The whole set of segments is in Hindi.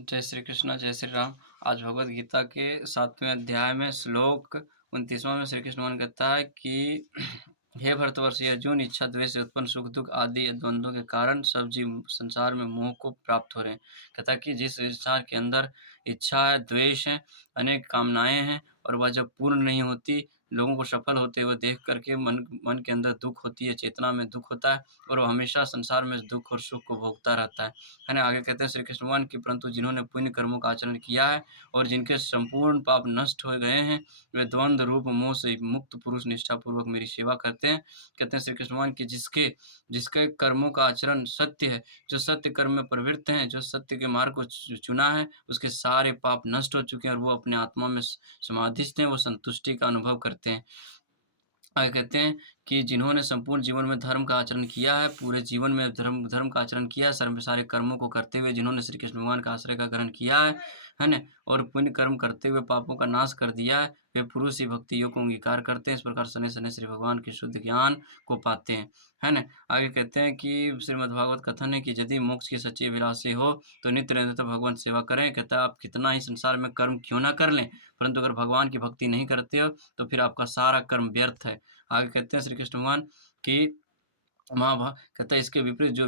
जय श्री कृष्ण, जय श्री राम। आज भगवद गीता के 7वें अध्याय में श्लोक 29वां में श्री कृष्ण भगवान कहता है कि हे भरतवर्षी अर्जुन, इच्छा द्वेष से उत्पन्न सुख दुख आदि द्वंद्वों के कारण सब जीव संसार में मोह को प्राप्त हो रहे हैं। कहता है कि जिस संसार के अंदर इच्छा है, द्वेष है, अनेक कामनाएं हैं और वह जब पूर्ण नहीं होती, लोगों को सफल होते हुए देख करके मन मन के अंदर दुख होती है, चेतना में दुख होता है और वह हमेशा संसार में दुख और सुख को भोगता रहता है ना? आगे कहते हैं श्री कृष्ण भगवान कि परंतु जिन्होंने पुण्य कर्मों का आचरण किया है और जिनके संपूर्ण पाप नष्ट हो गए हैं, वे द्वंद्व रूप मोह से मुक्त पुरुष निष्ठापूर्वक मेरी सेवा करते हैं। कहते हैं श्री कृष्ण भगवान कि जिसके कर्मों का आचरण सत्य है, जो सत्य कर्म में प्रवृत्त हैं, जो सत्य के मार्ग को चुना है, उसके सारे पाप नष्ट हो चुके हैं और वो अपने आत्मा में समाधिस्थ हैं, वो संतुष्टि का अनुभव करते हैं। आगे कहते हैं कि जिन्होंने संपूर्ण जीवन में धर्म का आचरण किया है, पूरे जीवन में धर्म धर्म का आचरण किया है, सर्व सारे कर्मों को करते हुए जिन्होंने श्री कृष्ण भगवान का आश्रय का ग्रहण किया है ना? और पुण्य कर्म करते हुए पापों का नाश कर दिया है, वे पुरुष ही भक्ति योग को अंगीकार करते हैं। इस प्रकार सने-सने श्री भगवान के शुद्ध ज्ञान को पाते हैं, है ना? आगे कहते हैं कि श्रीमद्भागवत कथन है कि यदि मोक्ष की सच्ची अभिलाषी हो, तो नित्य निरंतर भगवत सेवा करें। कहता है आप कितना ही संसार में कर्म क्यों ना कर लें, परंतु अगर भगवान की भक्ति नहीं करते हो, तो फिर आपका सारा कर्म व्यर्थ है। आगे कहते हैं श्री कृष्ण भगवान कि कहता है इसके विपरीत जो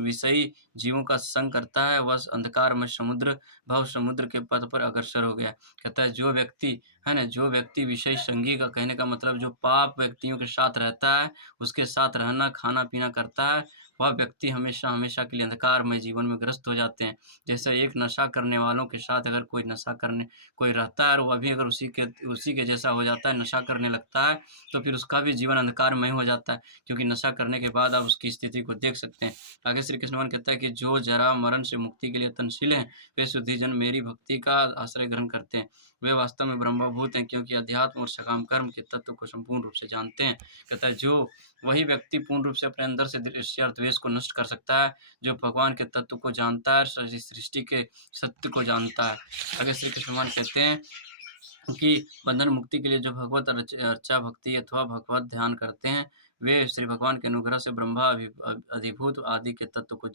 विषयी जीवों का संग करता है, वह अंधकारमय समुद्र, भव समुद्र के पथ पर अग्रसर हो गया। कहता है जो व्यक्ति, है ना, जो व्यक्ति विषय संगी का कहने का मतलब जो पाप व्यक्तियों के साथ रहता है, उसके साथ रहना, खाना-पीना करता है, वह व्यक्ति हमेशा-हमेशा के लिए अंधकारमय जीवन में ग्रस्त हो जाते हैं। जैसे एक नशा करने वालों के साथ अगर कोई रहता है और वह भी अगर उसी के जैसा हो जाता है, नशा करने लगता है, तो फिर उसका भी जीवन अंधकारमय हो जाता है। क्योंकि नशा करने के बाद आप उसकी स्थिति को देख सकते हैं। आगे श्री कृष्ण भगवान कहता है कि जो जरा मरण से मुक्ति के लिए यत्नशील हैं, वे शुद्धिजन मेरी भक्ति का आश्रय ग्रहण करते हैं। वे वास्तव में ब्रह्मभूत हैं क्योंकि अध्यात्म और सकाम कर्म के तत्व को संपूर्ण रूप से जानते हैं। कहता है जो वही व्यक्ति पूर्ण रूप से अपने अंदर से ईर्ष्या और द्वेष को नष्ट कर सकता है, जो भगवान के तत्व को जानता है, सृष्टि के सत्य को जानता है। आगे श्री कृष्ण भगवान कहते हैं कि बंधन मुक्ति के लिए जो भगवत अर्चा भक्ति अथवा भगवत ध्यान करते हैं, वे श्री भगवान के अनुग्रह से ब्रह्मा अधिभूत आदि के तत्व को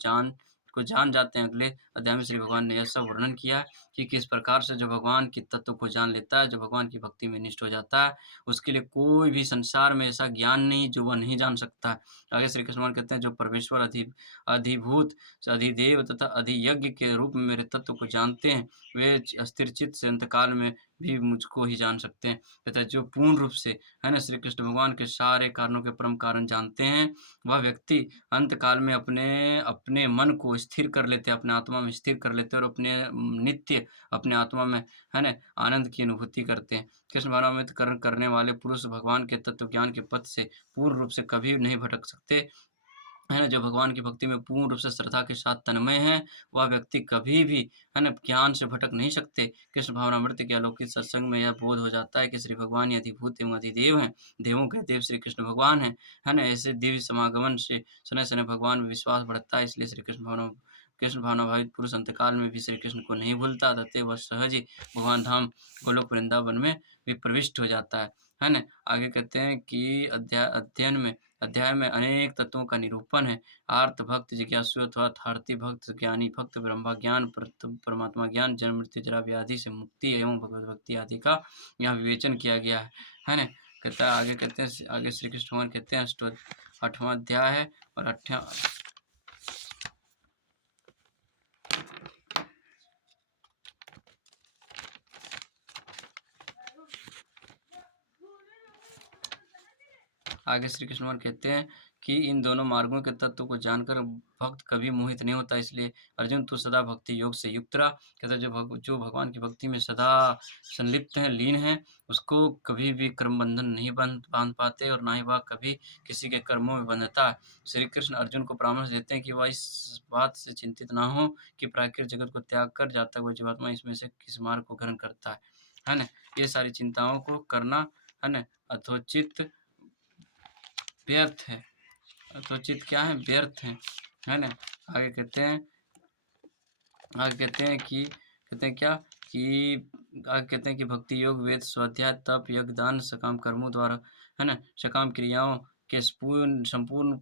जान जाते हैं। अगले अध्याय में श्री भगवान ने यह सब वर्णन किया है कि किस प्रकार से जो भगवान के तत्व को जान लेता है, जो भगवान की भक्ति में निष्ठ हो जाता है, उसके लिए कोई भी संसार में ऐसा ज्ञान नहीं जो वह नहीं जान सकता है। आगे श्री कृष्ण भगवान कहते हैं जो परमेश्वर अधिभूत, अधिदेव तथा अधियज्ञ के रूप में मेरे तत्व को जानते हैं, वे स्थिर चित्त से अंतकाल में भी मुझको ही जान सकते हैं। तथा जो पूर्ण रूप से, है ना, श्री कृष्ण भगवान के सारे कारणों के परम कारण जानते हैं, वह व्यक्ति अंत काल में अपने अपने मन को स्थिर कर लेते हैं, अपने आत्मा में स्थिर कर लेते हैं और नित्य अपने आत्मा में, है ना, आनंद की अनुभूति करते हैं। कृष्ण भावनामृत करण करने वाले पुरुष भगवान के तत्व ज्ञान के पथ से पूर्ण रूप से कभी नहीं भटक सकते। है ना, जो भगवान की भक्ति में पूर्ण रूप से श्रद्धा के साथ तन्मय हैं, वह व्यक्ति कभी भी, है ना, ज्ञान से भटक नहीं सकते। कृष्ण भावनामृत के अलौकिक सत्संग में यह बोध हो जाता है कि श्री भगवान ही अधिभूत एवं अधिदेव हैं, देवों के देव श्री कृष्ण भगवान हैं। है ना, ऐसे दिव्य समागमन से शनैः-शनैः भगवान में विश्वास बढ़ता है, इसलिए कृष्ण भावनाभावित पुरुष अंतकाल में भी श्री कृष्ण को नहीं भूलता, अतः वह सहज ही भगवान धाम गोलोक वृंदावन में भी प्रविष्ट हो जाता है। है ना? आगे कहते हैं कि अध्याय में अनेक तत्वों का निरूपण है। आर्त भक्त, जिज्ञासु अथवा अर्थार्थी भक्त, ज्ञानी भक्त, ब्रह्म ज्ञान, परमात्मा ज्ञान, जन्म मृत्यु जरा व्याधि से मुक्ति एवं भगवत भक्ति आदि का यहाँ विवेचन किया गया है। है ना? कहता है आगे कहते हैं आगे श्री कृष्ण भगवान कहते हैं 8वां अध्याय है और 8वां आगे श्री कृष्ण भगवान कहते हैं कि इन दोनों मार्गों के तत्व को जानकर भक्त कभी मोहित नहीं होता, इसलिए अर्जुन तू सदा भक्ति योग से युक्त रहा। कहता है जो भगवान की भक्ति में सदा संलिप्त है, लीन है, उसको कभी भी कर्म बंधन नहीं बांध पाते और ना ही वह कभी किसी के कर्मों में बंधता है। श्री कृष्ण अर्जुन को परामर्श देते हैं कि वह इस बात से चिंतित ना हो कि प्राकृतिक जगत को त्याग कर जाता हुआ जीवात्मा इसमें से किस मार्ग को ग्रहण करता है ना? ये सारी चिंताओं को करना, है ना, अथोचित व्यर्थ है। अथोचित क्या है? व्यर्थ है ना? आगे कहते हैं कहते हैं क्या कि आगे कहते हैं कि भक्ति योग, वेद, स्वाध्याय, तप, यज्ञ, दान, सकाम कर्मों द्वारा, है ना, सकाम क्रियाओं के इस संपूर्ण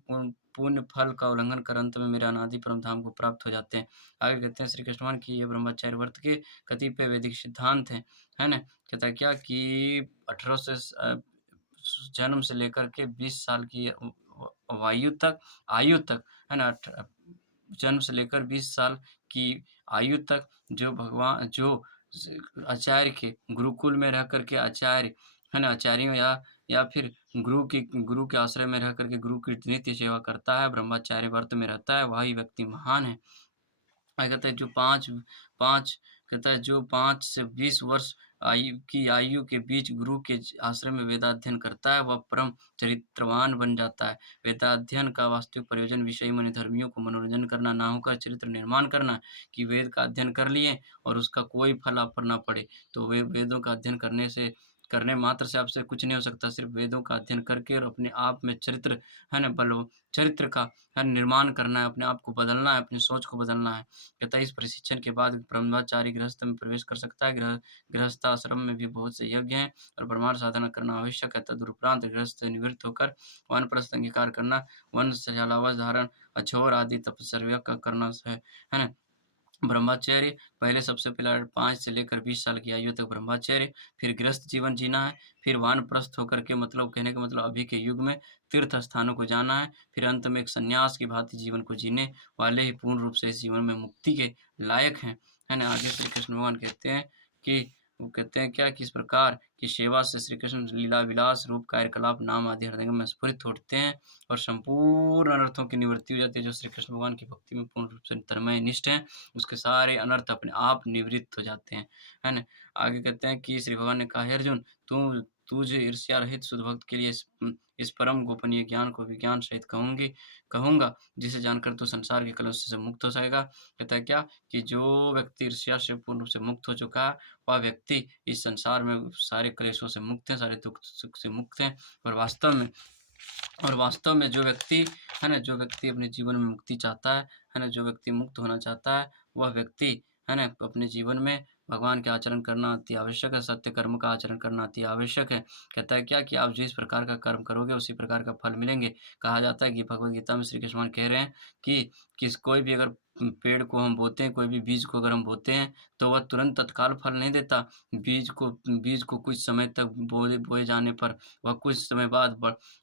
पुण्य फल का उल्लंघन कर अंत में मेरे अनादि परम धाम को प्राप्त हो जाते हैं। आगे कहते हैं श्री कृष्ण भगवान की ये ब्रह्मचार्य व्रत के कतिपय वैदिक सिद्धांत हैं, है ना? कहता है क्या कि 18 से जन्म से लेकर के 20 साल की वायु तक आयु तक, है ना? जन्म से लेकर 20 साल की आयु तक जो आचार्य के गुरुकुल में रह कर के आचार्य, है ना? आचार्यों या फिर गुरु के आश्रय में रह कर के गुरु की नित्य सेवा करता है, ब्रह्मचार्य व्रत में रहता है, वही व्यक्ति महान है। कहता है जो 5 कहता है जो 5 से 20 वर्ष आयु के बीच गुरु के आश्रम में वेदाध्ययन करता है, वह परम चरित्रवान बन जाता है। वेदाध्ययन का वास्तविक प्रयोजन विषयी मनोधर्मियों को मनोरंजन करना ना होकर चरित्र निर्माण करना, कि वेद का अध्ययन कर लिए और उसका कोई फल आप पर ना पड़े। तो वेदों का अध्ययन करने मात्र से आपसे कुछ नहीं हो सकता। सिर्फ़ वेदों का अध्ययन करके और अपने आप में चरित्र, है ना? चरित्र का, है, निर्माण करना है, अपने आप को बदलना है, अपनी सोच को बदलना है। कहता है इस प्रशिक्षण के बाद ब्रह्मचारी गृहस्थ में प्रवेश कर सकता है। गृहस्थाश्रम में भी बहुत से यज्ञ हैं और परमार्थ साधना करना आवश्यक है। तदुपरांत गृहस्थ निवृत्त होकर वानप्रस्थ अंगीकार करना, वन जलावास धारण, अछोर आदि तपस्या करना है ना? ब्रह्मचर्य पहले सबसे पहला 5 से लेकर 20 साल की आयु तक ब्रह्मचर्य, फिर गृहस्थ जीवन जीना है, फिर वानप्रस्थ होकर के मतलब कहने का मतलब अभी के युग में तीर्थ स्थानों को जाना है, फिर अंत में एक सन्यास की भांति जीवन को जीने वाले ही पूर्ण रूप से इस जीवन में मुक्ति के लायक हैं। है ना? आगे श्री कृष्ण भगवान कहते हैं कि वो कहते हैं क्या कि इस प्रकार की सेवा से श्री कृष्ण लीला विलास रूप कार्यकलाप नाम आदि हृदय में स्फुरित होते हैं और संपूर्ण अनर्थों की निवृत्ति हो जाती है। जो श्री कृष्ण भगवान की भक्ति में पूर्ण रूप से तन्मय निष्ठ हैं, उसके सारे अनर्थ अपने आप निवृत्त हो जाते हैं, है ना? आगे कहते हैं कि श्री भगवान ने कहा, हे अर्जुन, तुझे ईर्ष्या रहित शुद्ध भक्त के लिए इस परम गोपनीय ज्ञान को विज्ञान सहित कहूँगा, जिसे जानकर तू संसार के कलुष से मुक्त हो जाएगा। कहता है क्या कि जो व्यक्ति ईर्ष्या से पूर्ण रूप से मुक्त हो चुका है, वह व्यक्ति इस संसार में सारे क्लेशों से मुक्त है, सारे दुख सुख से मुक्त है और वास्तव में जो व्यक्ति, है ना, जो व्यक्ति अपने जीवन में मुक्ति चाहता है ना, जो व्यक्ति मुक्त होना चाहता है, वह व्यक्ति, है ना, अपने जीवन में भगवान के आचरण करना अति आवश्यक है, सत्य कर्म का आचरण करना अति आवश्यक है। कहता है क्या कि आप जिस प्रकार का कर्म करोगे, उसी प्रकार का फल मिलेंगे। कहा जाता है कि भगवद गीता में श्री कृष्ण भगवान कह रहे हैं कि कोई भी अगर पेड़ को हम बोते हैं, कोई भी बीज को अगर हम बोते हैं, तो वह तुरंत तत्काल फल नहीं देता। बीज को कुछ समय तक बोए जाने पर वह कुछ समय बाद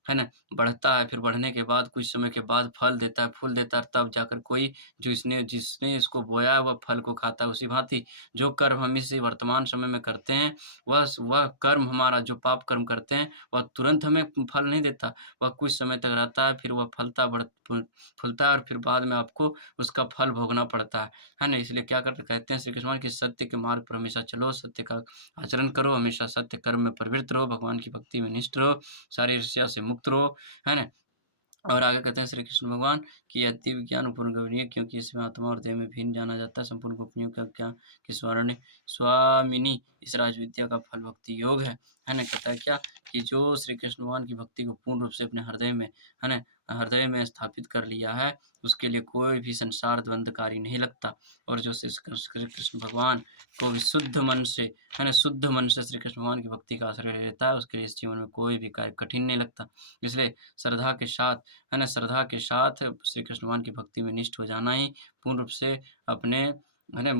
है ना, बढ़ता है, फिर बढ़ने के बाद कुछ समय के बाद फल देता है, फूल देता है, तब जाकर कोई जिसने इसको बोया है वह फल को खाता है। उसी भांति जो कर्म हम इस वर्तमान समय में करते हैं, वह कर्म हमारा जो पाप कर्म करते हैं, वह तुरंत हमें फल नहीं देता। वह कुछ समय तक रहता है, फिर वह फूलता है और फिर बाद में आपको उसका फल भोगना पड़ता है ना? इसलिए क्या करते कहते हैं श्री कृष्ण भगवान कि सत्य के मार्ग पर हमेशा चलो, सत्य का आचरण करो, हमेशा सत्य कर्म में प्रवृत्त रहो, भगवान की भक्ति में निष्ठ रहो, सारी ईर्ष्या से मुक्त रहो, है ना? और आगे कहते हैं श्री कृष्ण भगवान कि अति विज्ञान पूर्ण गोपनीय, क्योंकि इसमें आत्मा और देह में भिन्न जाना जाता है। संपूर्ण गोपनीयों का ज्ञान की स्वामिनी इस राजविद्या का फल भक्ति योग है ना? कहता है क्या कि जो श्री कृष्ण भगवान की भक्ति को पूर्ण रूप से अपने हृदय में, है ना, हृदय में स्थापित कर लिया है, उसके लिए कोई भी संसार द्वंद्वकारी नहीं लगता। और जो श्री कृष्ण भगवान को विशुद्ध मन से, है ना, शुद्ध मन से श्री कृष्ण भगवान की भक्ति का आश्रय ले लेता है, उसके लिए इस जीवन में कोई भी कार्य कठिन नहीं लगता। इसलिए श्रद्धा के साथ, है ना, श्रद्धा के साथ श्री कृष्ण भगवान की भक्ति में निष्ठ हो जाना ही पूर्ण रूप से अपने, है ना,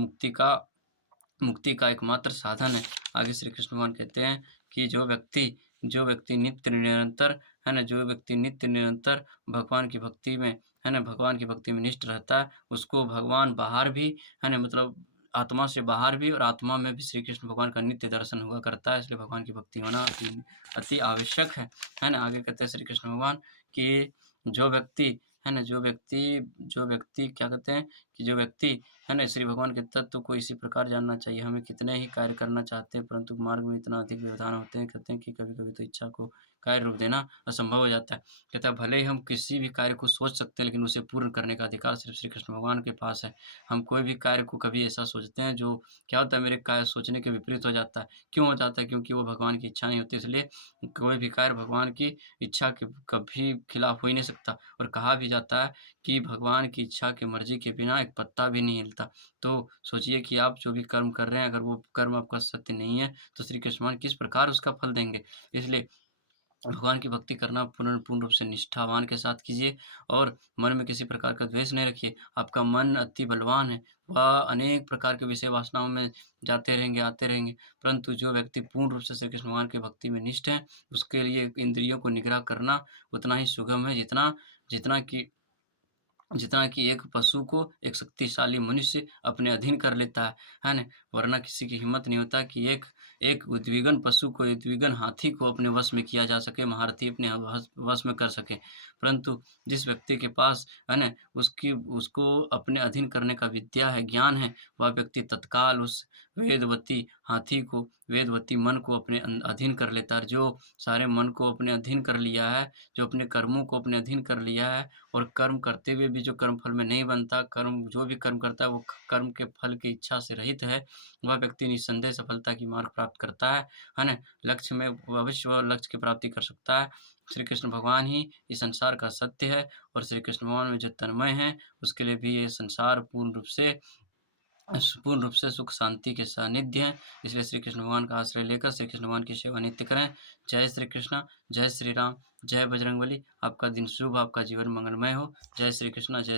मुक्ति का एकमात्र साधन है। आगे श्री कृष्ण भगवान कहते हैं कि जो व्यक्ति नित्य निरंतर, है ना, जो व्यक्ति नित्य निरंतर भगवान की भक्ति में, है ना, भगवान की भक्ति में निष्ठ रहता है, उसको भगवान बाहर भी, है ना, मतलब आत्मा से बाहर भी और आत्मा में भी श्री कृष्ण भगवान का नित्य दर्शन हुआ करता है। इसलिए भगवान की भक्ति होना अति आवश्यक है ना? आगे कहते हैं श्री कृष्ण भगवान कि जो व्यक्ति, है ना, जो व्यक्ति क्या कहते हैं कि जो व्यक्ति, है ना, श्री भगवान के तत्व को इसी प्रकार जानना चाहिए। हमें कितने ही कार्य करना चाहते हैं, परंतु मार्ग में इतना अधिक व्यवधान होते हैं, कहते हैं कि कभी-कभी तो इच्छा को कार्य रूप देना असंभव हो जाता है। कहता है भले ही हम किसी भी कार्य को सोच सकते हैं, लेकिन उसे पूर्ण करने का अधिकार सिर्फ़ श्री कृष्ण भगवान के पास है। हम कोई भी कार्य को कभी ऐसा सोचते हैं जो क्या होता है, मेरे कार्य सोचने के विपरीत हो जाता है। क्यों हो जाता है? क्योंकि वो भगवान की इच्छा नहीं होती, इसलिए कोई भी कार्य भगवान की इच्छा के कभी खिलाफ हो ही नहीं सकता। और कहा भी जाता है कि भगवान की इच्छा की मर्ज़ी के बिना एक पत्ता भी नहीं हिलता। तो सोचिए कि आप जो भी कर्म कर रहे हैं, अगर वो कर्म आपका सत्य नहीं है, तो श्री कृष्ण भगवान किस प्रकार उसका फल देंगे? इसलिए भगवान की भक्ति करना पूर्ण रूप से निष्ठावान के साथ कीजिए और मन में किसी प्रकार का द्वेष नहीं रखिए। आपका मन अति बलवान है, वह अनेक प्रकार के विषय वासनाओं में जाते रहेंगे, आते रहेंगे। परंतु जो व्यक्ति पूर्ण रूप से श्री कृष्ण भगवान की भक्ति में निष्ठ है, उसके लिए इंद्रियों को निग्रह करना उतना ही सुगम है जितना कि जितना कि एक पशु को एक शक्तिशाली मनुष्य अपने अधीन कर लेता है ना? वरना किसी की हिम्मत नहीं होता कि एक एक उद्विग्न पशु को, उद्विग्न हाथी को अपने वश में किया जा सके, महारथी अपने वश में कर सके। परंतु जिस व्यक्ति के पास है ना, उसको अपने अधीन करने का विद्या है, ज्ञान है, वह व्यक्ति तत्काल उस वेदवती हाथी को, वेदवती मन को अपने अधीन कर लेता है। और जो सारे मन को अपने अधीन कर लिया है, जो अपने कर्मों को अपने अधीन कर लिया है, और कर्म करते हुए भी जो कर्म फल में नहीं बनता, जो भी कर्म करता है वो कर्म के फल की इच्छा से रहित है, वह व्यक्ति निस्संदेह सफलता की मार्ग प्राप्त करता है ना? लक्ष्य में अवश्य वह लक्ष्य की प्राप्ति कर सकता है। श्री कृष्ण भगवान ही इस संसार का सत्य है और श्री कृष्ण भगवान में जो तन्मय हैं, उसके लिए भी ये संसार पूर्ण रूप से सुख शांति के सानिध्य हैं। इसलिए श्री कृष्ण भगवान का आश्रय लेकर श्री कृष्ण भगवान की सेवा नित्य करें। जय श्री कृष्ण, जय श्री राम, जय बजरंगबली। आपका दिन शुभ, आपका जीवन मंगलमय हो। जय श्री कृष्ण, जय